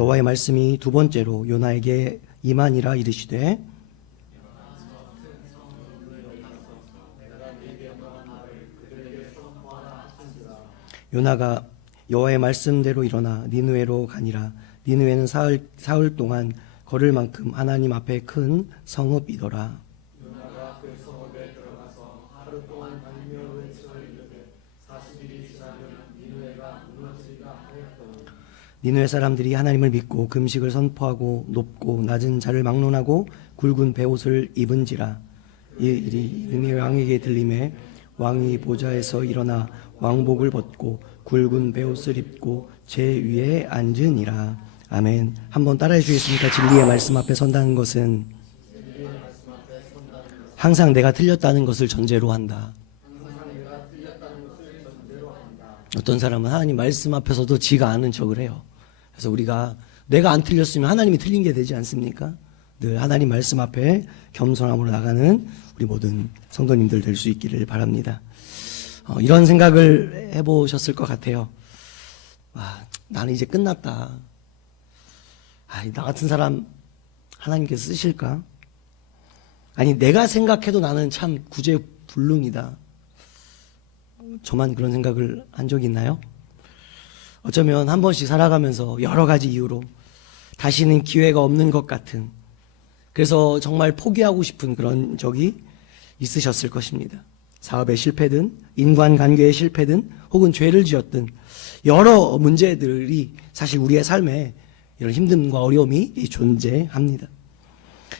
여호와의 말씀이 두 번째로 요나에게 임하니라 이르시되 요나가 여호와의 말씀대로 일어나 니느웨로 가니라. 니느웨는 사흘 동안 걸을 만큼 하나님 앞에 큰 성읍이더라. 요나가 그 성읍에 들어가서 하루 동안 다니며 외쳐 이르되 40일이 지나면 니느웨가 무너지리라 하였더니 니느웨 사람들이 하나님을 믿고 금식을 선포하고 높고 낮은 자를 막론하고 굵은 베옷을 입은지라. 이 일이 니느웨 왕에게 들림에 왕이 보좌에서 일어나 왕복을 벗고 굵은 베옷을 입고 제 위에 앉으니라. 아멘. 한번 따라해 주겠습니까? 진리의 말씀 앞에 선다는 것은 항상 내가 틀렸다는 것을 전제로 한다. 어떤 사람은 하나님 말씀 앞에서도 지가 아는 척을 해요. 그래서 우리가 내가 안 틀렸으면 하나님이 틀린 게 되지 않습니까? 늘 하나님 말씀 앞에 겸손함으로 나가는 우리 모든 성도님들 될 수 있기를 바랍니다. 이런 생각을 해보셨을 것 같아요. 나는 이제 끝났다. 나 같은 사람 하나님께서 쓰실까? 아니, 내가 생각해도 나는 참 구제불능이다. 저만 그런 생각을 한 적이 있나요? 어쩌면 한 번씩 살아가면서 여러 가지 이유로 다시는 기회가 없는 것 같은, 그래서 정말 포기하고 싶은 그런 적이 있으셨을 것입니다. 사업에 실패든 인간관계에 실패든 혹은 죄를 지었든 여러 문제들이 사실 우리의 삶에 이런 힘듦과 어려움이 존재합니다.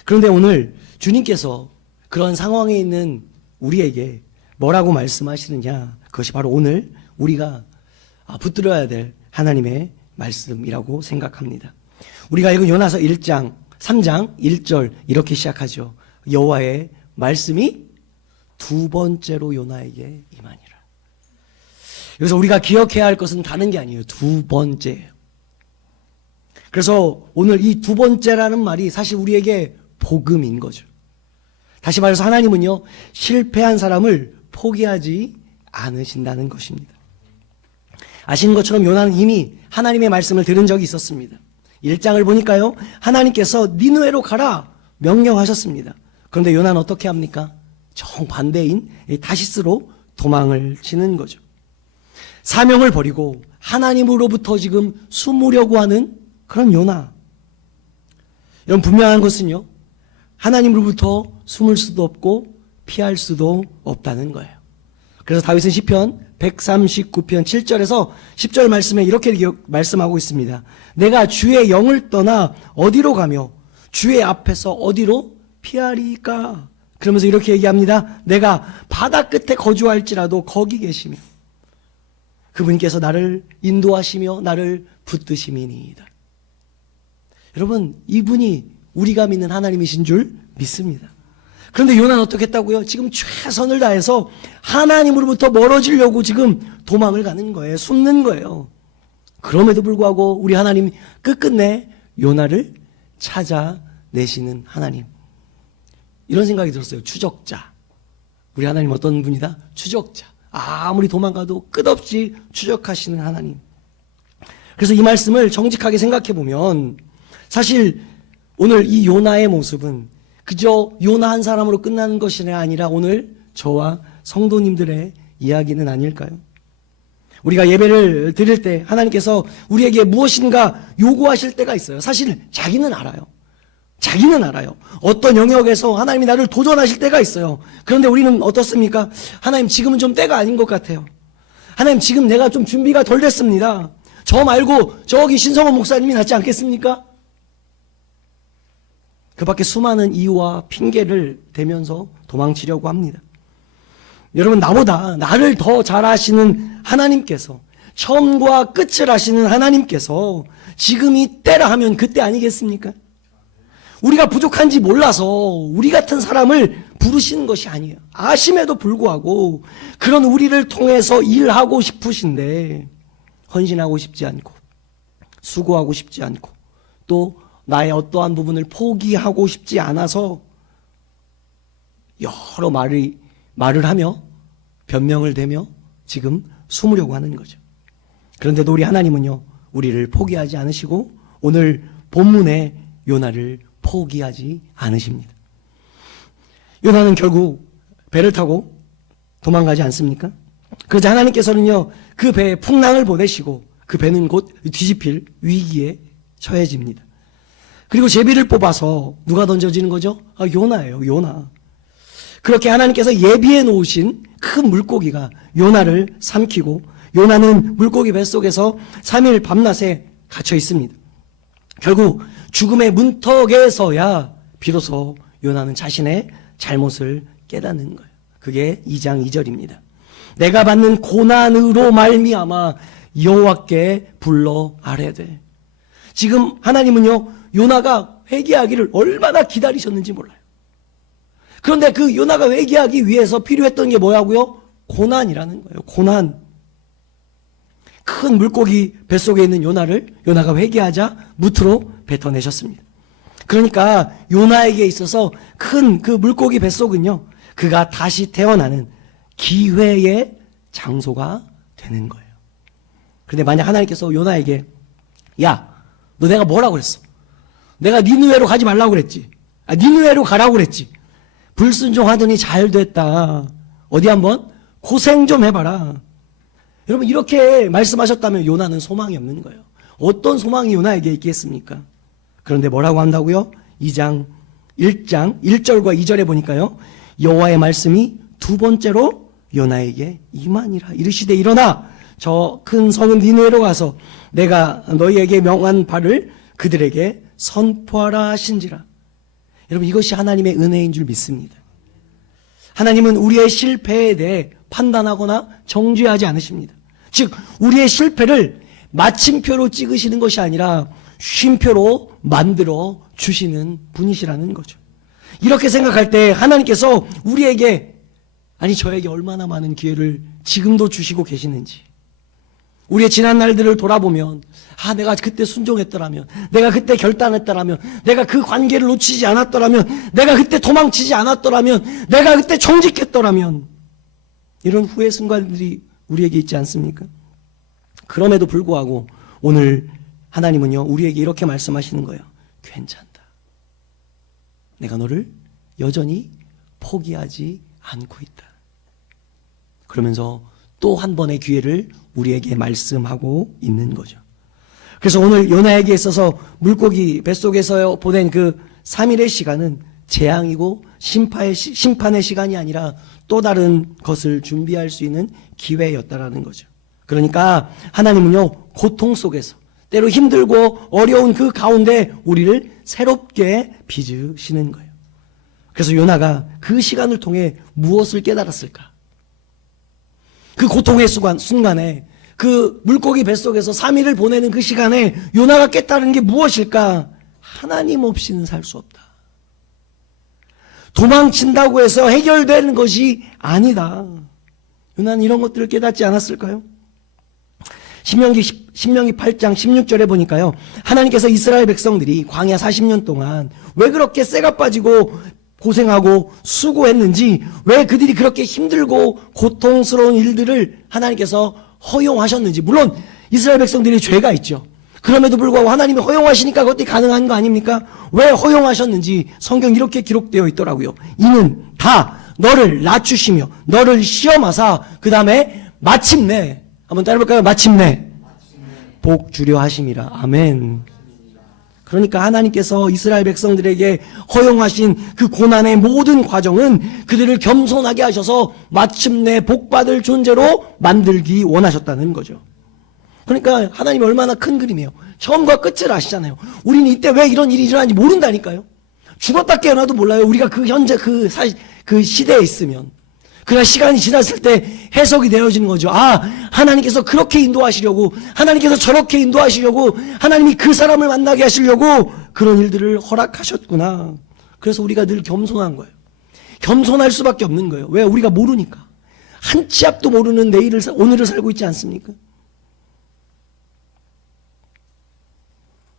그런데 오늘 주님께서 그런 상황에 있는 우리에게 뭐라고 말씀하시느냐, 그것이 바로 오늘 우리가 붙들어야 될 하나님의 말씀이라고 생각합니다. 우리가 읽은 요나서 1장 3장 1절 이렇게 시작하죠. 여호와의 말씀이 두 번째로 요나에게 임하니라. 여기서 우리가 기억해야 할 것은 다른 게 아니에요. 두 번째예요. 그래서 오늘 이 두 번째라는 말이 사실 우리에게 복음인 거죠. 다시 말해서 하나님은요, 실패한 사람을 포기하지 않으신다는 것입니다. 아시는 것처럼 요나는 이미 하나님의 말씀을 들은 적이 있었습니다. 1장을 보니까요, 하나님께서 니느웨로 가라 명령하셨습니다. 그런데 요나는 어떻게 합니까? 정반대인 다시스로 도망을 치는 거죠. 사명을 버리고 하나님으로부터 지금 숨으려고 하는 그런 요나. 이런 분명한 것은요, 하나님으로부터 숨을 수도 없고 피할 수도 없다는 거예요. 그래서 다윗은 시편 139편 7절에서 10절 말씀에 이렇게 말씀하고 있습니다. 내가 주의 영을 떠나 어디로 가며 주의 앞에서 어디로 피하리까? 그러면서 이렇게 얘기합니다. 내가 바다 끝에 거주할지라도 거기 계시며 그분께서 나를 인도하시며 나를 붙드심이니이다. 여러분, 이분이 우리가 믿는 하나님이신 줄 믿습니다. 그런데 요나는 어떻게 했다고요? 지금 최선을 다해서 하나님으로부터 멀어지려고 지금 도망을 가는 거예요. 숨는 거예요. 그럼에도 불구하고 우리 하나님 끝끝내 요나를 찾아내시는 하나님. 이런 생각이 들었어요. 추적자. 우리 하나님 어떤 분이다? 추적자. 아무리 도망가도 끝없이 추적하시는 하나님. 그래서 이 말씀을 정직하게 생각해 보면 사실 오늘 이 요나의 모습은 그저 요나 한 사람으로 끝나는 것이 아니라 오늘 저와 성도님들의 이야기는 아닐까요? 우리가 예배를 드릴 때 하나님께서 우리에게 무엇인가 요구하실 때가 있어요. 사실 자기는 알아요. 자기는 알아요. 어떤 영역에서 하나님이 나를 도전하실 때가 있어요. 그런데 우리는 어떻습니까? 하나님, 지금은 좀 때가 아닌 것 같아요. 하나님, 지금 내가 좀 준비가 덜 됐습니다. 저 말고 저기 신성원 목사님이 낫지 않겠습니까? 그 밖에 수많은 이유와 핑계를 대면서 도망치려고 합니다. 여러분, 나보다 나를 더 잘 아시는 하나님께서, 처음과 끝을 아시는 하나님께서 지금이 때라 하면 그때 아니겠습니까? 우리가 부족한지 몰라서 우리 같은 사람을 부르시는 것이 아니에요. 아심에도 불구하고 그런 우리를 통해서 일하고 싶으신데 헌신하고 싶지 않고 수고하고 싶지 않고 또 나의 어떠한 부분을 포기하고 싶지 않아서 여러 말을 하며 변명을 대며 지금 숨으려고 하는 거죠. 그런데도 우리 하나님은요, 우리를 포기하지 않으시고 오늘 본문의 요나를 포기하지 않으십니다. 요나는 결국 배를 타고 도망가지 않습니까? 그러자 하나님께서는요, 그 배에 풍랑을 보내시고 그 배는 곧 뒤집힐 위기에 처해집니다. 그리고 제비를 뽑아서 누가 던져지는 거죠? 요나예요, 요나. 그렇게 하나님께서 예비해 놓으신 큰 물고기가 요나를 삼키고 요나는 물고기 뱃속에서 3일 밤낮에 갇혀 있습니다. 결국 죽음의 문턱에서야 비로소 요나는 자신의 잘못을 깨닫는 거예요. 그게 2장 2절입니다. 내가 받는 고난으로 말미암아 여호와께 불러 아뢰되. 지금 하나님은요, 요나가 회개하기를 얼마나 기다리셨는지 몰라요. 그런데 그 요나가 회개하기 위해서 필요했던 게 뭐라고요? 고난이라는 거예요. 고난. 큰 물고기 뱃속에 있는 요나가 회개하자 무트로 뱉어내셨습니다. 그러니까 요나에게 있어서 큰 그 물고기 뱃속은요, 그가 다시 태어나는 기회의 장소가 되는 거예요. 그런데 만약 하나님께서 요나에게, 야, 너 내가 뭐라고 그랬어? 내가 니느웨로 가지 말라고 그랬지. 니느웨로 가라고 그랬지. 불순종하더니 잘 됐다. 어디 한번 고생 좀 해봐라. 여러분, 이렇게 말씀하셨다면 요나는 소망이 없는 거예요. 어떤 소망이 요나에게 있겠습니까? 그런데 뭐라고 한다고요? 1장 1절과 2절에 보니까요, 여호와의 말씀이 두 번째로 요나에게 임하니라. 이르시되 일어나 저 큰 성은 니느웨로 가서 내가 너희에게 명한 바를 그들에게 선포하라 하신지라. 여러분, 이것이 하나님의 은혜인 줄 믿습니다. 하나님은 우리의 실패에 대해 판단하거나 정죄하지 않으십니다. 즉, 우리의 실패를 마침표로 찍으시는 것이 아니라 쉼표로 만들어 주시는 분이시라는 거죠. 이렇게 생각할 때 하나님께서 우리에게, 아니 저에게 얼마나 많은 기회를 지금도 주시고 계시는지, 우리의 지난 날들을 돌아보면, 내가 그때 순종했더라면, 내가 그때 결단했더라면, 내가 그 관계를 놓치지 않았더라면, 내가 그때 도망치지 않았더라면, 내가 그때 정직했더라면, 이런 후회 순간들이 우리에게 있지 않습니까? 그럼에도 불구하고 오늘 하나님은요, 우리에게 이렇게 말씀하시는 거예요. 괜찮다. 내가 너를 여전히 포기하지 않고 있다. 그러면서 또 한 번의 기회를 우리에게 말씀하고 있는 거죠. 그래서 오늘 요나에게 있어서 물고기 뱃속에서 보낸 그 3일의 시간은 재앙이고 심판의 시간이 아니라 또 다른 것을 준비할 수 있는 기회였다라는 거죠. 그러니까 하나님은요, 고통 속에서 때로 힘들고 어려운 그 가운데 우리를 새롭게 빚으시는 거예요. 그래서 요나가 그 시간을 통해 무엇을 깨달았을까? 그 고통의 순간에, 그 물고기 뱃속에서 3일을 보내는 그 시간에 요나가 깨달은 게 무엇일까? 하나님 없이는 살 수 없다. 도망친다고 해서 해결되는 것이 아니다. 요나는 이런 것들을 깨닫지 않았을까요? 신명기 8장 16절에 보니까요, 하나님께서 이스라엘 백성들이 광야 40년 동안 왜 그렇게 쇠가 빠지고 고생하고 수고했는지, 왜 그들이 그렇게 힘들고 고통스러운 일들을 하나님께서 허용하셨는지. 물론 이스라엘 백성들이 죄가 있죠. 그럼에도 불구하고 하나님이 허용하시니까 그것이 가능한 거 아닙니까? 왜 허용하셨는지 성경 이렇게 기록되어 있더라고요. 이는 다 너를 낮추시며 너를 시험하사 그 다음에 마침내, 한번 따라해볼까요? 마침내 복 주려 하심이라. 아멘. 그러니까 하나님께서 이스라엘 백성들에게 허용하신 그 고난의 모든 과정은 그들을 겸손하게 하셔서 마침내 복받을 존재로 만들기 원하셨다는 거죠. 그러니까 하나님이 얼마나 큰 그림이에요. 처음과 끝을 아시잖아요. 우리는 이때 왜 이런 일이 일어나는지 모른다니까요. 죽었다 깨어나도 몰라요. 우리가 그 현재 그 시대에 있으면. 그러나 시간이 지났을 때 해석이 되어지는 거죠. 하나님께서 그렇게 인도하시려고, 하나님께서 저렇게 인도하시려고, 하나님이 그 사람을 만나게 하시려고 그런 일들을 허락하셨구나. 그래서 우리가 늘 겸손한 거예요. 겸손할 수밖에 없는 거예요. 왜? 우리가 모르니까. 한 치 앞도 모르는 오늘을 살고 있지 않습니까?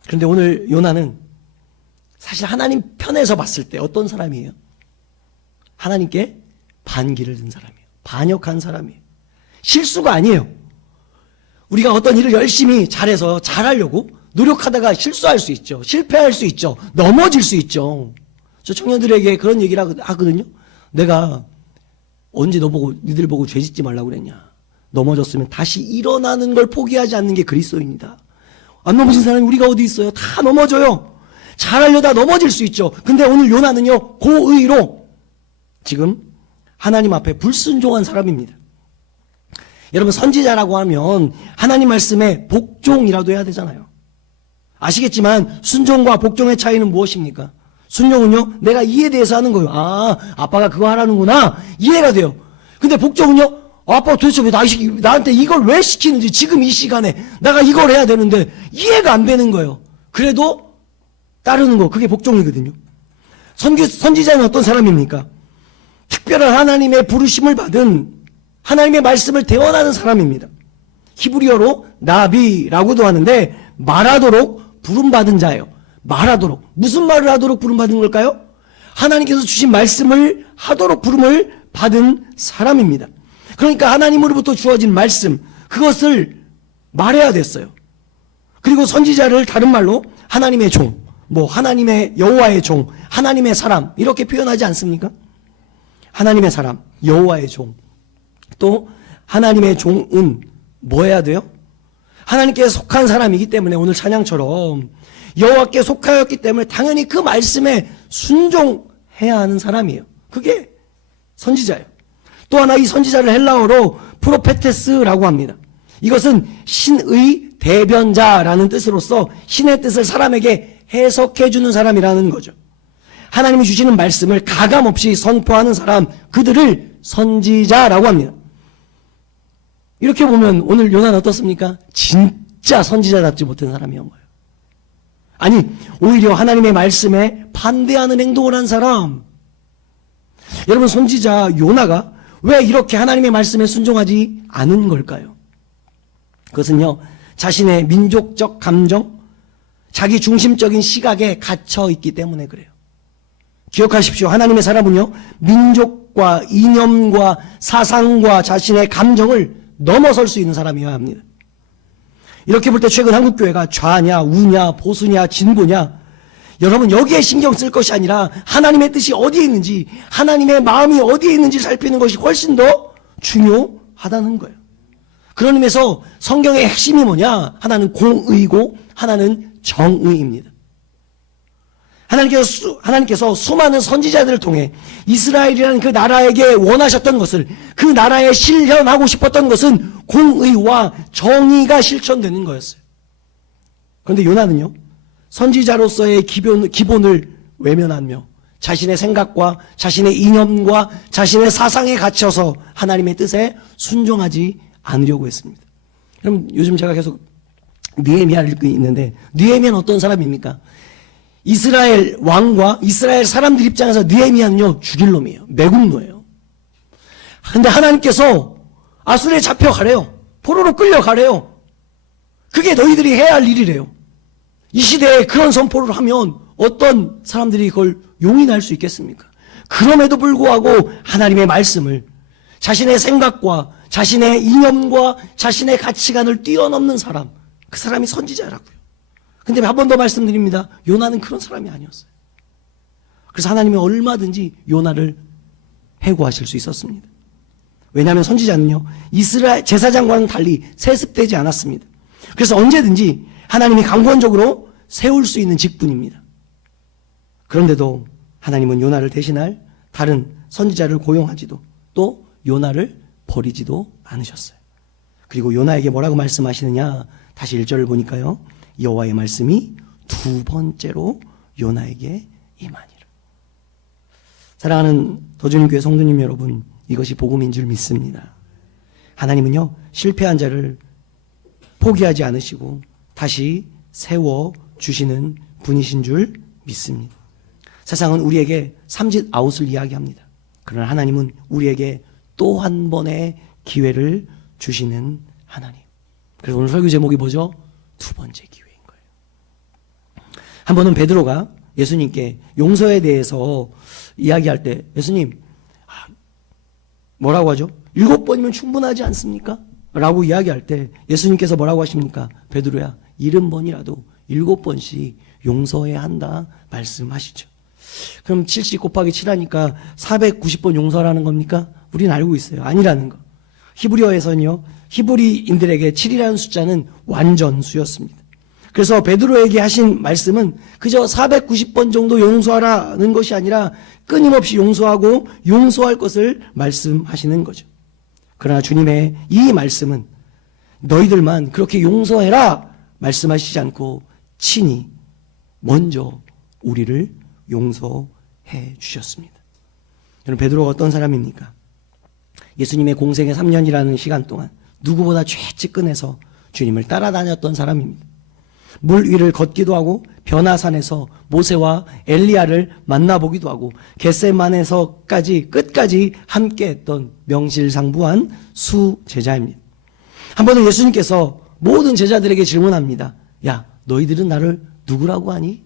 그런데 오늘 요나는 사실 하나님 편에서 봤을 때 어떤 사람이에요? 하나님께 반기를 든 사람이에요. 반역한 사람이에요. 실수가 아니에요. 우리가 어떤 일을 열심히 잘해서 잘하려고 노력하다가 실수할 수 있죠. 실패할 수 있죠. 넘어질 수 있죠. 저 청년들에게 그런 얘기를 하거든요. 내가 언제 니들 보고 죄 짓지 말라고 그랬냐. 넘어졌으면 다시 일어나는 걸 포기하지 않는 게 그리스도입니다. 안 넘어진 사람이 우리가 어디 있어요? 다 넘어져요. 잘하려다 넘어질 수 있죠. 근데 오늘 요나는요, 고의로 지금 하나님 앞에 불순종한 사람입니다. 여러분, 선지자라고 하면 하나님 말씀에 복종이라도 해야 되잖아요. 아시겠지만 순종과 복종의 차이는 무엇입니까? 순종은요, 내가 이에 대해서 하는 거예요. 아, 아빠가 그거 하라는구나. 이해가 돼요. 근데 복종은요, 아빠가 도대체 왜 나한테 이걸 왜 시키는지, 지금 이 시간에 내가 이걸 해야 되는데 이해가 안 되는 거예요. 그래도 따르는 거, 그게 복종이거든요. 선지자는 어떤 사람입니까? 특별한 하나님의 부르심을 받은 하나님의 말씀을 대언하는 사람입니다. 히브리어로 나비라고도 하는데 말하도록 부름받은 자예요. 말하도록. 무슨 말을 하도록 부름받은 걸까요? 하나님께서 주신 말씀을 하도록 부름을 받은 사람입니다. 그러니까 하나님으로부터 주어진 말씀, 그것을 말해야 됐어요. 그리고 선지자를 다른 말로 하나님의 종, 하나님의 여호와의 종, 하나님의 사람 이렇게 표현하지 않습니까? 하나님의 사람, 여호와의 종. 또 하나님의 종은 뭐 해야 돼요? 하나님께 속한 사람이기 때문에 오늘 찬양처럼 여호와께 속하였기 때문에 당연히 그 말씀에 순종해야 하는 사람이에요. 그게 선지자예요. 또 하나 이 선지자를 헬라어로 프로페테스라고 합니다. 이것은 신의 대변자라는 뜻으로서 신의 뜻을 사람에게 해석해 주는 사람이라는 거죠. 하나님이 주시는 말씀을 가감없이 선포하는 사람, 그들을 선지자라고 합니다. 이렇게 보면 오늘 요나는 어떻습니까? 진짜 선지자답지 못한 사람이온 거예요. 아니, 오히려 하나님의 말씀에 반대하는 행동을 한 사람. 여러분, 선지자 요나가 왜 이렇게 하나님의 말씀에 순종하지 않은 걸까요? 그것은요, 자신의 민족적 감정, 자기 중심적인 시각에 갇혀 있기 때문에 그래요. 기억하십시오. 하나님의 사람은요, 민족과 이념과 사상과 자신의 감정을 넘어설 수 있는 사람이어야 합니다. 이렇게 볼 때 최근 한국교회가 좌냐, 우냐, 보수냐, 진보냐, 여러분 여기에 신경 쓸 것이 아니라 하나님의 뜻이 어디에 있는지, 하나님의 마음이 어디에 있는지 살피는 것이 훨씬 더 중요하다는 거예요. 그런 의미에서 성경의 핵심이 뭐냐? 하나는 공의고 하나는 정의입니다. 하나님께서 수많은 선지자들을 통해 이스라엘이라는 그 나라에게 원하셨던 것을, 그 나라에 실현하고 싶었던 것은 공의와 정의가 실천되는 거였어요. 그런데 요나는요, 선지자로서의 기본을 외면하며 자신의 생각과 자신의 이념과 자신의 사상에 갇혀서 하나님의 뜻에 순종하지 않으려고 했습니다. 그럼 요즘 제가 계속 느헤미야를 읽고 있는데, 느헤미야는 어떤 사람입니까? 이스라엘 왕과 이스라엘 사람들 입장에서 느헤미야는요, 죽일 놈이에요. 매국노예요. 근데 하나님께서 아수르에 잡혀가래요. 포로로 끌려가래요. 그게 너희들이 해야 할 일이래요. 이 시대에 그런 선포를 하면 어떤 사람들이 그걸 용인할 수 있겠습니까? 그럼에도 불구하고 하나님의 말씀을 자신의 생각과 자신의 이념과 자신의 가치관을 뛰어넘는 사람, 그 사람이 선지자라고요. 근데 한 번 더 말씀드립니다. 요나는 그런 사람이 아니었어요. 그래서 하나님이 얼마든지 요나를 해고하실 수 있었습니다. 왜냐하면 선지자는요, 이스라엘 제사장과는 달리 세습되지 않았습니다. 그래서 언제든지 하나님이 강권적으로 세울 수 있는 직분입니다. 그런데도 하나님은 요나를 대신할 다른 선지자를 고용하지도, 또 요나를 버리지도 않으셨어요. 그리고 요나에게 뭐라고 말씀하시느냐? 다시 1절을 보니까요, 여호와의 말씀이 두 번째로 요나에게 임하니라. 사랑하는 더주님교회 성도님 여러분, 이것이 복음인 줄 믿습니다. 하나님은요, 실패한 자를 포기하지 않으시고 다시 세워주시는 분이신 줄 믿습니다. 세상은 우리에게 삼짓 아웃을 이야기합니다. 그러나 하나님은 우리에게 또 한 번의 기회를 주시는 하나님. 그래서 오늘 설교 제목이 뭐죠? 두 번째 기회인 거예요. 한 번은 베드로가 예수님께 용서에 대해서 이야기할 때, 예수님, 뭐라고 하죠? 7번이면 충분하지 않습니까? 라고 이야기할 때 예수님께서 뭐라고 하십니까? 베드로야, 70번이라도 7번씩 용서해야 한다 말씀하시죠. 그럼 70 곱하기 7 하니까 490번 용서라는 겁니까? 우리는 알고 있어요. 아니라는 거. 히브리어에서는요, 히브리인들에게 7이라는 숫자는 완전수였습니다. 그래서 베드로에게 하신 말씀은 그저 490번 정도 용서하라는 것이 아니라 끊임없이 용서하고 용서할 것을 말씀하시는 거죠. 그러나 주님의 이 말씀은 너희들만 그렇게 용서해라 말씀하시지 않고 친히 먼저 우리를 용서해 주셨습니다. 여러분, 베드로가 어떤 사람입니까? 예수님의 공생의 3년이라는 시간 동안 누구보다 최측근에서 주님을 따라다녔던 사람입니다. 물 위를 걷기도 하고 변화산에서 모세와 엘리야를 만나보기도 하고 겟세만에서까지 끝까지 함께했던 명실상부한 수제자입니다. 한 번은 예수님께서 모든 제자들에게 질문합니다. 야, 너희들은 나를 누구라고 하니?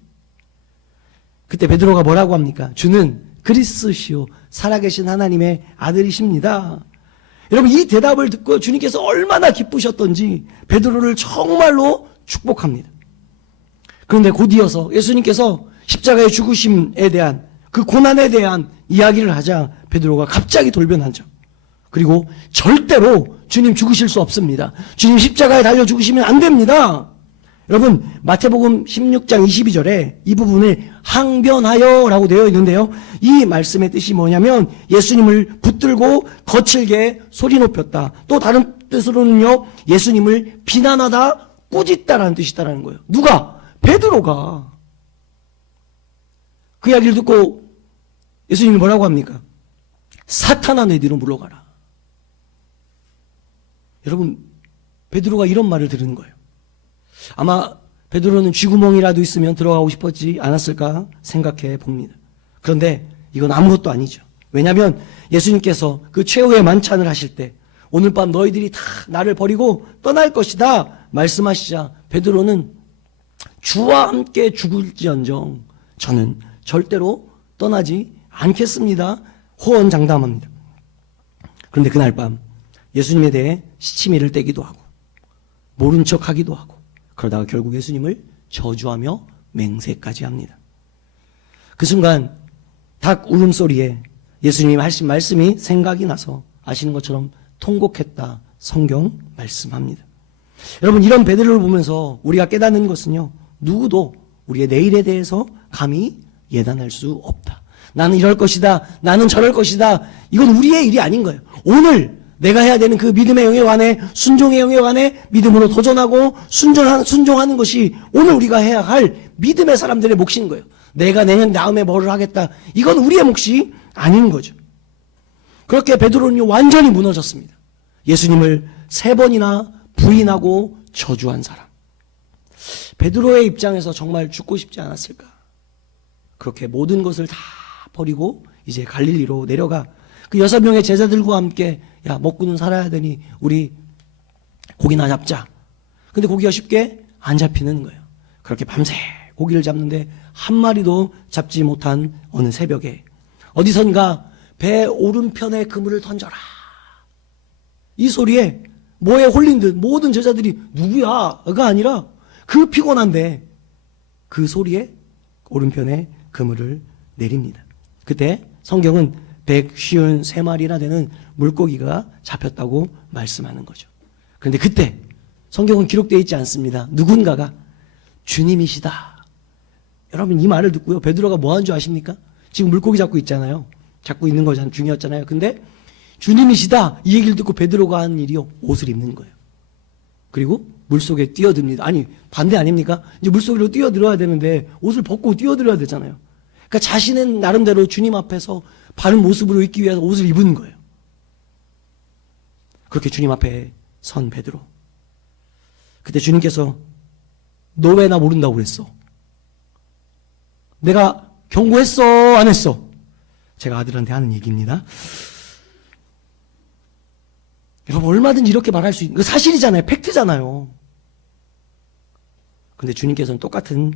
그때 베드로가 뭐라고 합니까? 주는 그리스도시요 살아계신 하나님의 아들이십니다. 여러분, 이 대답을 듣고 주님께서 얼마나 기쁘셨던지 베드로를 정말로 축복합니다. 그런데 곧 이어서 예수님께서 십자가의 죽으심에 대한 그 고난에 대한 이야기를 하자 베드로가 갑자기 돌변하죠. 그리고 절대로 주님 죽으실 수 없습니다. 주님 십자가에 달려 죽으시면 안 됩니다. 여러분, 마태복음 16장 22절에 이 부분을 항변하여 라고 되어 있는데요, 이 말씀의 뜻이 뭐냐면 예수님을 붙들고 거칠게 소리 높였다. 또 다른 뜻으로는요, 예수님을 비난하다, 꾸짖다라는 뜻이 있다는 거예요. 누가? 베드로가. 그 이야기를 듣고 예수님이 뭐라고 합니까? 사탄아, 내 뒤로 물러가라. 여러분, 베드로가 이런 말을 들은 거예요. 아마 베드로는 쥐구멍이라도 있으면 들어가고 싶었지 않았을까 생각해 봅니다. 그런데 이건 아무것도 아니죠. 왜냐하면 예수님께서 그 최후의 만찬을 하실 때 오늘 밤 너희들이 다 나를 버리고 떠날 것이다 말씀하시자 베드로는 주와 함께 죽을지언정 저는 절대로 떠나지 않겠습니다 호언장담합니다. 그런데 그날 밤 예수님에 대해 시치미를 떼기도 하고 모른 척하기도 하고 그러다가 결국 예수님을 저주하며 맹세까지 합니다. 그 순간 닭 울음소리에 예수님이 하신 말씀이 생각이 나서 아시는 것처럼 통곡했다 성경 말씀합니다. 여러분, 이런 베드로를 보면서 우리가 깨닫는 것은요, 누구도 우리의 내일에 대해서 감히 예단할 수 없다. 나는 이럴 것이다, 나는 저럴 것이다, 이건 우리의 일이 아닌 거예요. 오늘 내가 해야 되는 그 믿음의 영역 안에, 순종의 영역 안에 믿음으로 도전하고 순종하는 것이 오늘 우리가 해야 할 믿음의 사람들의 몫인 거예요. 내가 내년 다음에 뭐를 하겠다, 이건 우리의 몫이 아닌 거죠. 그렇게 베드로는 완전히 무너졌습니다. 예수님을 3번이나 부인하고 저주한 사람. 베드로의 입장에서 정말 죽고 싶지 않았을까? 그렇게 모든 것을 다 버리고 이제 갈릴리로 내려가 그 6명의 제자들과 함께 야, 먹고는 살아야 되니 우리 고기나 잡자. 근데 고기가 쉽게 안 잡히는 거예요. 그렇게 밤새 고기를 잡는데 한 마리도 잡지 못한 어느 새벽에 어디선가 배 오른편에 그물을 던져라. 이 소리에 뭐에 홀린 듯 모든 제자들이 누구야?가 아니라 그 피곤한데 그 소리에 오른편에 그물을 내립니다. 그때 성경은 153마리나 되는 물고기가 잡혔다고 말씀하는 거죠. 그런데 그때 성경은 기록되어 있지 않습니다. 누군가가 주님이시다. 여러분, 이 말을 듣고요, 베드로가 뭐 한 줄 아십니까? 지금 물고기 잡고 있잖아요. 잡고 있는 거잖아요. 중이었잖아요. 근데 주님이시다 이 얘기를 듣고 베드로가 한 일이요, 옷을 입는 거예요. 그리고 물속에 뛰어듭니다. 아니, 반대 아닙니까? 이제 물속으로 뛰어들어야 되는데 옷을 벗고 뛰어들어야 되잖아요. 그러니까 자신은 나름대로 주님 앞에서 바른 모습으로 있기 위해서 옷을 입은 거예요. 그렇게 주님 앞에 선 베드로. 그때 주님께서 너 왜 나 모른다고 그랬어? 내가 경고했어, 안 했어? 제가 아들한테 하는 얘기입니다. 여러분, 얼마든지 이렇게 말할 수 있는, 사실이잖아요. 팩트잖아요. 근데 주님께서는 똑같은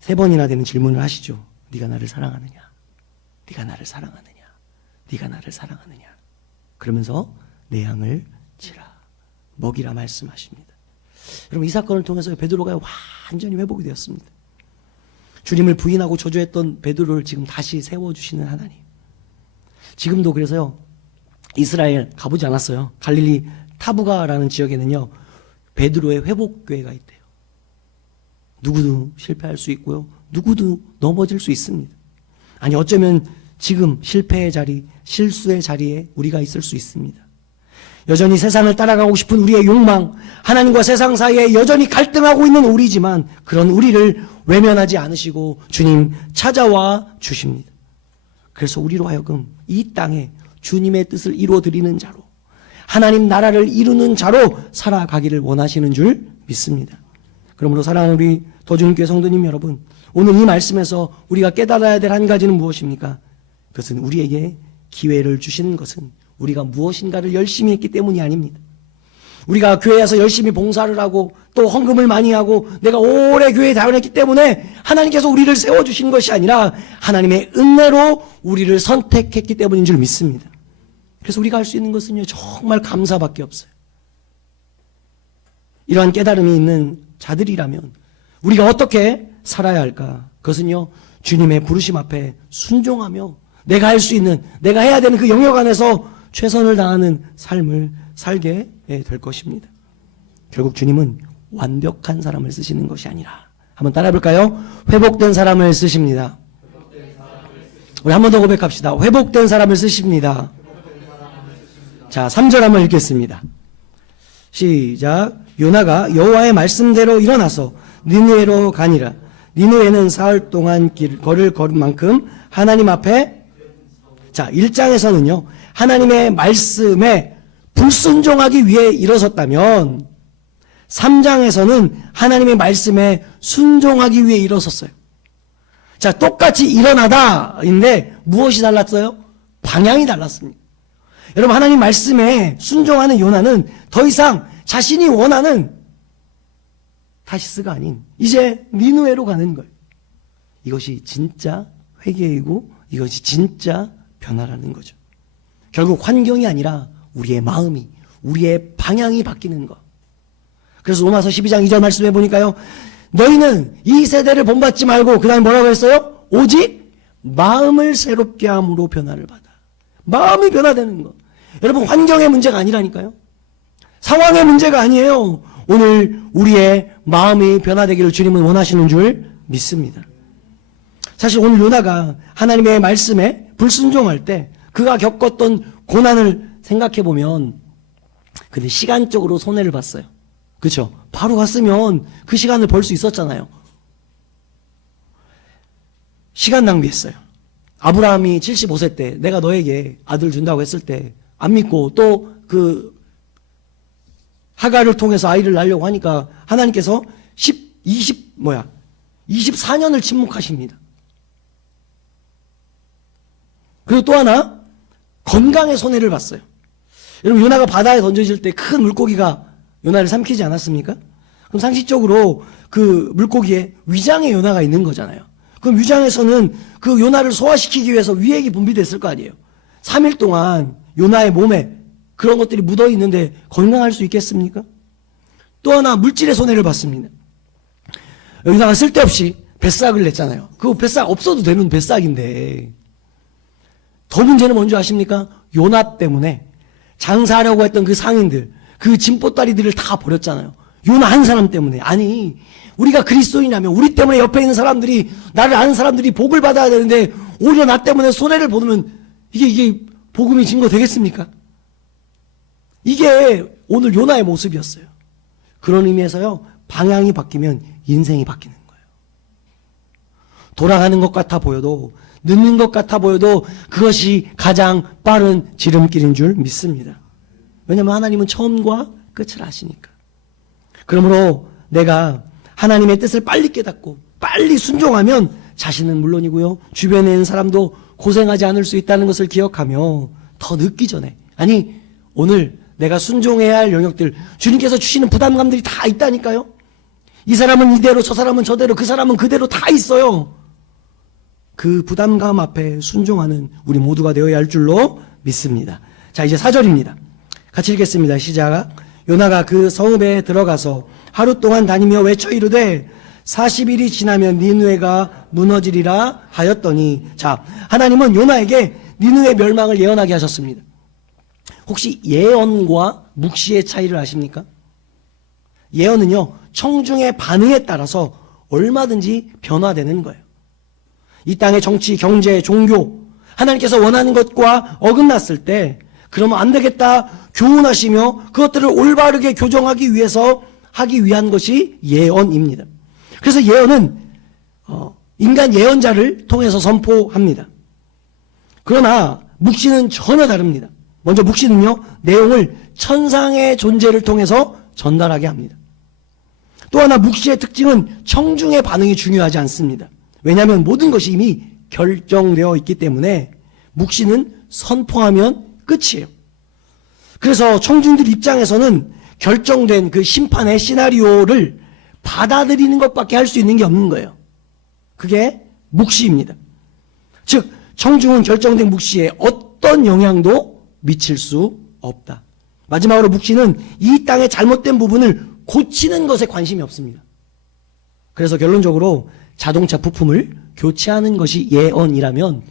3번이나 되는 질문을 하시죠. 네가 나를 사랑하느냐? 네가 나를 사랑하느냐? 네가 나를 사랑하느냐? 그러면서 내 양을 치라, 먹이라 말씀하십니다. 여러분, 이 사건을 통해서 베드로가 완전히 회복이 되었습니다. 주님을 부인하고 저주했던 베드로를 지금 다시 세워주시는 하나님. 지금도 그래서요, 이스라엘 가보지 않았어요. 갈릴리 타부가라는 지역에는요, 베드로의 회복교회가 있대요. 누구도 실패할 수 있고요, 누구도 넘어질 수 있습니다. 아니, 어쩌면 지금 실패의 자리, 실수의 자리에 우리가 있을 수 있습니다. 여전히 세상을 따라가고 싶은 우리의 욕망, 하나님과 세상 사이에 여전히 갈등하고 있는 우리지만 그런 우리를 외면하지 않으시고 주님 찾아와 주십니다. 그래서 우리로 하여금 이 땅에 주님의 뜻을 이루어드리는 자로, 하나님 나라를 이루는 자로 살아가기를 원하시는 줄 믿습니다. 그러므로 사랑하는 우리 더주님교회 성도님 여러분, 오늘 이 말씀에서 우리가 깨달아야 될 한 가지는 무엇입니까? 그것은 우리에게 기회를 주시는 것은 우리가 무엇인가를 열심히 했기 때문이 아닙니다. 우리가 교회에서 열심히 봉사를 하고 또 헌금을 많이 하고 내가 오래 교회에 다녔기 때문에 하나님께서 우리를 세워주신 것이 아니라 하나님의 은혜로 우리를 선택했기 때문인 줄 믿습니다. 그래서 우리가 할 수 있는 것은요, 정말 감사밖에 없어요. 이러한 깨달음이 있는 자들이라면 우리가 어떻게 살아야 할까? 그것은요, 주님의 부르심 앞에 순종하며 내가 할 수 있는, 내가 해야 되는 그 영역 안에서 최선을 다하는 삶을 살게 될 것입니다. 결국 주님은 완벽한 사람을 쓰시는 것이 아니라, 한번 따라해 볼까요? 회복된 사람을 쓰십니다. 우리 한 번 더 고백합시다. 회복된 사람을 쓰십니다. 자, 3절 한번 읽겠습니다. 시작. 요나가 여호와의 말씀대로 일어나서 니느웨로 가니라. 니느웨는 사흘 동안 걸을 걸은 만큼 하나님 앞에, 자, 1장에서는요 하나님의 말씀에 불순종하기 위해 일어섰다면 3장에서는 하나님의 말씀에 순종하기 위해 일어섰어요. 자, 똑같이 일어나다인데 무엇이 달랐어요? 방향이 달랐습니다. 여러분, 하나님 말씀에 순종하는 요나는 더 이상 자신이 원하는 타시스가 아닌 이제 니느웨로 가는 거예요. 이것이 진짜 회개이고 이것이 진짜 변화라는 거죠. 결국 환경이 아니라 우리의 마음이, 우리의 방향이 바뀌는 것. 그래서 로마서 12장 2절 말씀해 보니까요, 너희는 이 세대를 본받지 말고 그 다음에 뭐라고 했어요? 오직 마음을 새롭게 함으로 변화를 받아. 마음이 변화되는 것. 여러분, 환경의 문제가 아니라니까요. 상황의 문제가 아니에요. 오늘 우리의 마음이 변화되기를 주님은 원하시는 줄 믿습니다. 사실 오늘 요나가 하나님의 말씀에 불순종할 때 그가 겪었던 고난을 생각해 보면, 근데 시간적으로 손해를 봤어요. 그렇죠? 바로 갔으면 그 시간을 벌 수 있었잖아요. 시간 낭비했어요. 아브라함이 75세 때 내가 너에게 아들 준다고 했을 때 안 믿고 또 그 하갈을 통해서 아이를 낳으려고 하니까 하나님께서 24년을 침묵하십니다. 그리고 또 하나, 건강에 손해를 봤어요. 여러분, 요나가 바다에 던져질 때 큰 물고기가 요나를 삼키지 않았습니까? 그럼 상식적으로 그 물고기에 위장에 요나가 있는 거잖아요. 그럼 위장에서는 그 요나를 소화시키기 위해서 위액이 분비됐을 거 아니에요. 3일 동안 요나의 몸에 그런 것들이 묻어 있는데 건강할 수 있겠습니까? 또 하나, 물질의 손해를 봤습니다. 요나가 쓸데없이 뱃삭을 냈잖아요. 그 뱃삭 없어도 되는 뱃삭인데, 더 문제는 뭔지 아십니까? 요나 때문에 장사하려고 했던 그 상인들, 그 짐보따리들을 다 버렸잖아요. 요나 한 사람 때문에. 아니, 우리가 그리스도인이라면 우리 때문에 옆에 있는 사람들이, 나를 아는 사람들이 복을 받아야 되는데 오히려 나 때문에 손해를 보면 이게 복음이 증거 되겠습니까? 이게 오늘 요나의 모습이었어요. 그런 의미에서요, 방향이 바뀌면 인생이 바뀌는 거예요. 돌아가는 것 같아 보여도, 늦는 것 같아 보여도 그것이 가장 빠른 지름길인 줄 믿습니다. 왜냐하면 하나님은 처음과 끝을 아시니까. 그러므로 내가 하나님의 뜻을 빨리 깨닫고 빨리 순종하면 자신은 물론이고요, 주변에 있는 사람도 고생하지 않을 수 있다는 것을 기억하며 더 늦기 전에, 아니 오늘 내가 순종해야 할 영역들, 주님께서 주시는 부담감들이 다 있다니까요. 이 사람은 이대로, 저 사람은 저대로, 그 사람은 그대로 다 있어요. 그 부담감 앞에 순종하는 우리 모두가 되어야 할 줄로 믿습니다. 자, 이제 4절입니다. 같이 읽겠습니다. 시작. 요나가 그 성읍에 들어가서 하루 동안 다니며 외쳐 이르되 40일이 지나면 니느웨가 무너지리라 하였더니, 자, 하나님은 요나에게 니느웨 멸망을 예언하게 하셨습니다. 혹시 예언과 묵시의 차이를 아십니까? 예언은요, 청중의 반응에 따라서 얼마든지 변화되는 거예요. 이 땅의 정치, 경제, 종교, 하나님께서 원하는 것과 어긋났을 때 그러면 안 되겠다 교훈하시며 그것들을 올바르게 교정하기 위해서 하기 위한 것이 예언입니다. 그래서 예언은 인간 예언자를 통해서 선포합니다. 그러나 묵시는 전혀 다릅니다. 먼저 묵시는요, 내용을 천상의 존재를 통해서 전달하게 합니다. 또 하나 묵시의 특징은 청중의 반응이 중요하지 않습니다. 왜냐하면 모든 것이 이미 결정되어 있기 때문에 묵시는 선포하면 끝이에요. 그래서 청중들 입장에서는 결정된 그 심판의 시나리오를 받아들이는 것밖에 할 수 있는 게 없는 거예요. 그게 묵시입니다. 즉 청중은 결정된 묵시에 어떤 영향도 미칠 수 없다. 마지막으로 묵시는 이 땅의 잘못된 부분을 고치는 것에 관심이 없습니다. 그래서 결론적으로 자동차 부품을 교체하는 것이 예언이라면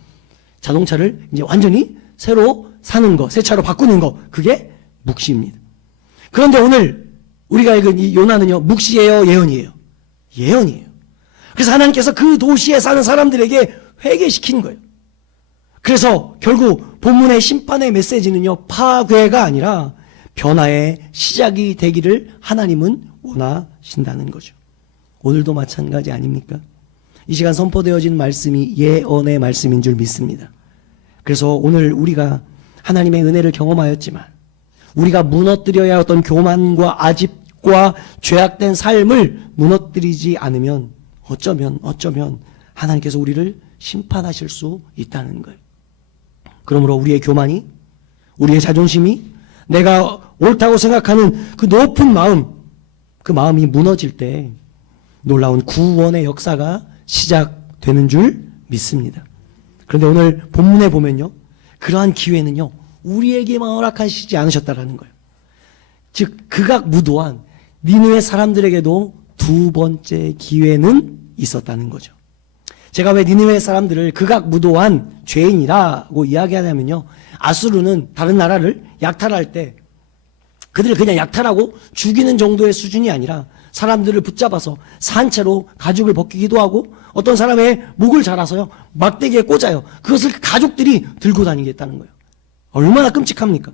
자동차를 이제 완전히 새로 사는 거, 새 차로 바꾸는 거, 그게 묵시입니다. 그런데 오늘 우리가 읽은 이 요나는요, 묵시예요, 예언이에요? 예언이에요. 그래서 하나님께서 그 도시에 사는 사람들에게 회개시킨 거예요. 그래서 결국 본문의 심판의 메시지는요, 파괴가 아니라 변화의 시작이 되기를 하나님은 원하신다는 거죠. 오늘도 마찬가지 아닙니까? 이 시간 선포되어진 말씀이 예언의 말씀인 줄 믿습니다. 그래서 오늘 우리가 하나님의 은혜를 경험하였지만 우리가 무너뜨려야 할 어떤 교만과 아집과 죄악된 삶을 무너뜨리지 않으면 어쩌면 하나님께서 우리를 심판하실 수 있다는 거예요. 그러므로 우리의 교만이, 우리의 자존심이, 내가 옳다고 생각하는 그 높은 마음, 그 마음이 무너질 때 놀라운 구원의 역사가 시작되는 줄 믿습니다. 그런데 오늘 본문에 보면요, 그러한 기회는요, 우리에게만 허락하시지 않으셨다라는 거예요. 즉 극악무도한 니느웨 사람들에게도 두 번째 기회는 있었다는 거죠. 제가 왜 니느웨 사람들을 극악무도한 죄인이라고 이야기하냐면요, 아수르는 다른 나라를 약탈할 때 그들을 그냥 약탈하고 죽이는 정도의 수준이 아니라 사람들을 붙잡아서 산채로 가죽을 벗기기도 하고 어떤 사람의 목을 잘라서요 막대기에 꽂아요. 그것을 가족들이 들고 다니겠다는 거예요. 얼마나 끔찍합니까?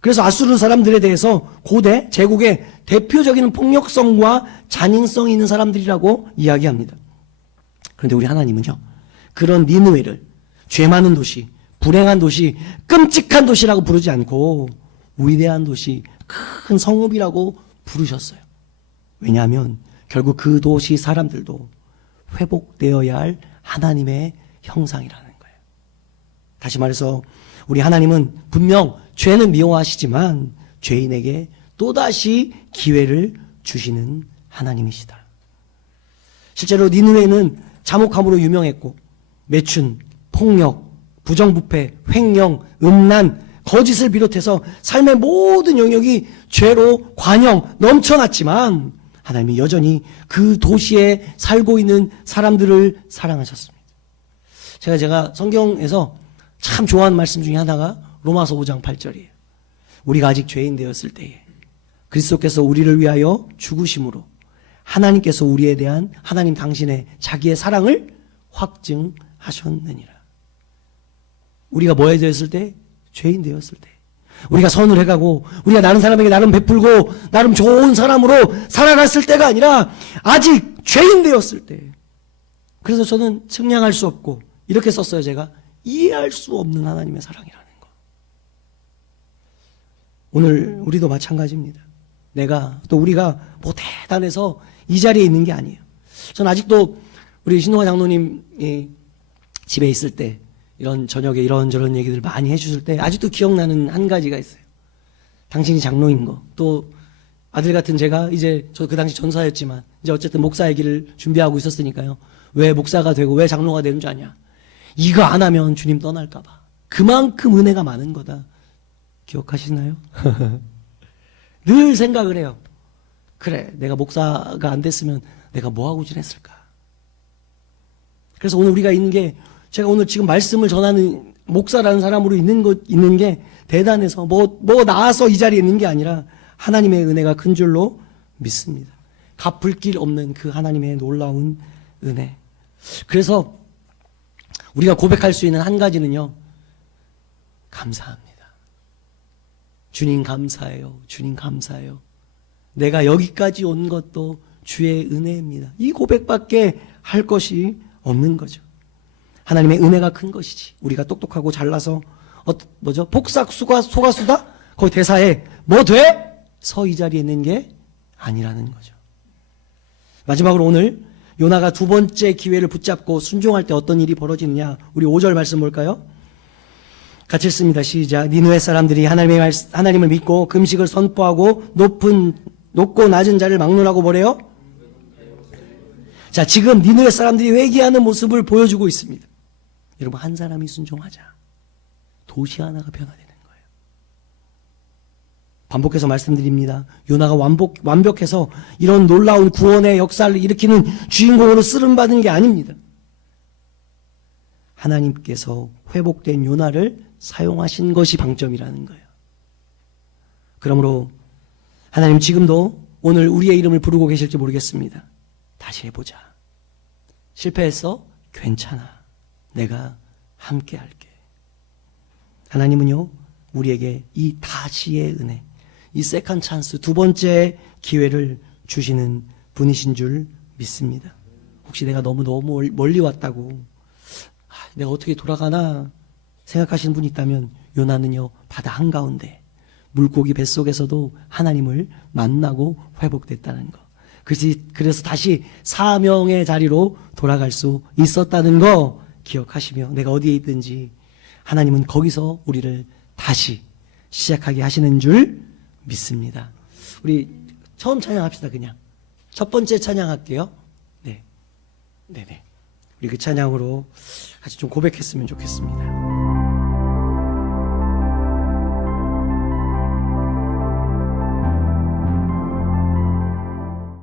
그래서 아수르 사람들에 대해서 고대 제국의 대표적인 폭력성과 잔인성이 있는 사람들이라고 이야기합니다. 그런데 우리 하나님은요, 그런 니느웨를 죄 많은 도시, 불행한 도시, 끔찍한 도시라고 부르지 않고 위대한 도시, 큰 성읍이라고 부르셨어요. 왜냐하면 결국 그 도시 사람들도 회복되어야 할 하나님의 형상이라는 거예요. 다시 말해서 우리 하나님은 분명 죄는 미워하시지만 죄인에게 또다시 기회를 주시는 하나님이시다. 실제로 니느웨는 잠옥함으로 유명했고 매춘, 폭력, 부정부패, 횡령, 음란, 거짓을 비롯해서 삶의 모든 영역이 죄로 관영 넘쳐났지만 하나님이 여전히 그 도시에 살고 있는 사람들을 사랑하셨습니다. 제가 성경에서 참 좋아하는 말씀 중에 하나가 로마서 5장 8절이에요. 우리가 아직 죄인 되었을 때에 그리스도께서 우리를 위하여 죽으심으로 하나님께서 우리에 대한 하나님 당신의 자기의 사랑을 확증하셨느니라. 우리가 뭐에 되었을 때? 죄인 되었을 때. 우리가 선을 해가고 우리가 다른 사람에게 나름 베풀고 나름 좋은 사람으로 살아갔을 때가 아니라 아직 죄인 되었을 때. 그래서 저는 측량할 수 없고 이렇게 썼어요. 제가 이해할 수 없는 하나님의 사랑이라는 거. 오늘 우리도 마찬가지입니다. 내가 또 우리가 뭐 대단해서 이 자리에 있는 게 아니에요. 저는 아직도 우리 신동아 장로님이 집에 있을 때 이런 저녁에 이런저런 얘기들 많이 해주실 때 아직도 기억나는 한 가지가 있어요. 당신이 장로인 거. 또 아들 같은 제가 이제 저 그 당시 전사였지만 이제 어쨌든 목사의 길을 준비하고 있었으니까요. 왜 목사가 되고 왜 장로가 되는 줄 아냐. 이거 안 하면 주님 떠날까 봐. 그만큼 은혜가 많은 거다. 기억하시나요? 늘 생각을 해요. 그래, 내가 목사가 안 됐으면 내가 뭐하고 지냈을까? 그래서 오늘 우리가 있는 게, 제가 오늘 지금 말씀을 전하는 목사라는 사람으로 있는 게 대단해서 뭐 나와서 이 자리에 있는 게 아니라 하나님의 은혜가 큰 줄로 믿습니다. 갚을 길 없는 그 하나님의 놀라운 은혜. 그래서 우리가 고백할 수 있는 한 가지는요, 감사합니다. 주님 감사해요. 주님 감사해요. 내가 여기까지 온 것도 주의 은혜입니다. 이 고백밖에 할 것이 없는 거죠. 하나님의 은혜가 큰 것이지. 우리가 똑똑하고 잘나서 폭삭 소가수다? 거기 대사에 뭐 돼? 서 이 자리에 있는 게 아니라는 거죠. 마지막으로 오늘 요나가 두 번째 기회를 붙잡고 순종할 때 어떤 일이 벌어지느냐, 우리 5절 말씀 볼까요? 같이 읽습니다. 시작. 니느웨 사람들이 하나님을 믿고 금식을 선포하고 높고 낮은 자를 막론하고 뭐래요? 자, 지금 니느웨 사람들이 회개하는 모습을 보여주고 있습니다. 여러분, 한 사람이 순종하자 도시 하나가 변화되는 거예요. 반복해서 말씀드립니다. 요나가 완벽해서 이런 놀라운 구원의 역사를 일으키는 주인공으로 쓰름받은 게 아닙니다. 하나님께서 회복된 요나를 사용하신 것이 방점이라는 거예요. 그러므로 하나님 지금도 오늘 우리의 이름을 부르고 계실지 모르겠습니다. 다시 해보자. 실패했어? 괜찮아. 내가 함께 할게. 하나님은요, 우리에게 이 다시의 은혜, 이 세컨 찬스, 두 번째 기회를 주시는 분이신 줄 믿습니다. 혹시 내가 너무 멀리 왔다고, 내가 어떻게 돌아가나 생각하시는 분이 있다면, 요나는요, 바다 한가운데 물고기 뱃속에서도 하나님을 만나고 회복됐다는 거. 그래서 다시 사명의 자리로 돌아갈 수 있었다는 거 기억하시며, 내가 어디에 있든지 하나님은 거기서 우리를 다시 시작하게 하시는 줄 믿습니다. 우리 처음 찬양합시다. 그냥 첫 번째 찬양할게요. 네네. 우리 그 찬양으로 같이 좀 고백했으면 좋겠습니다.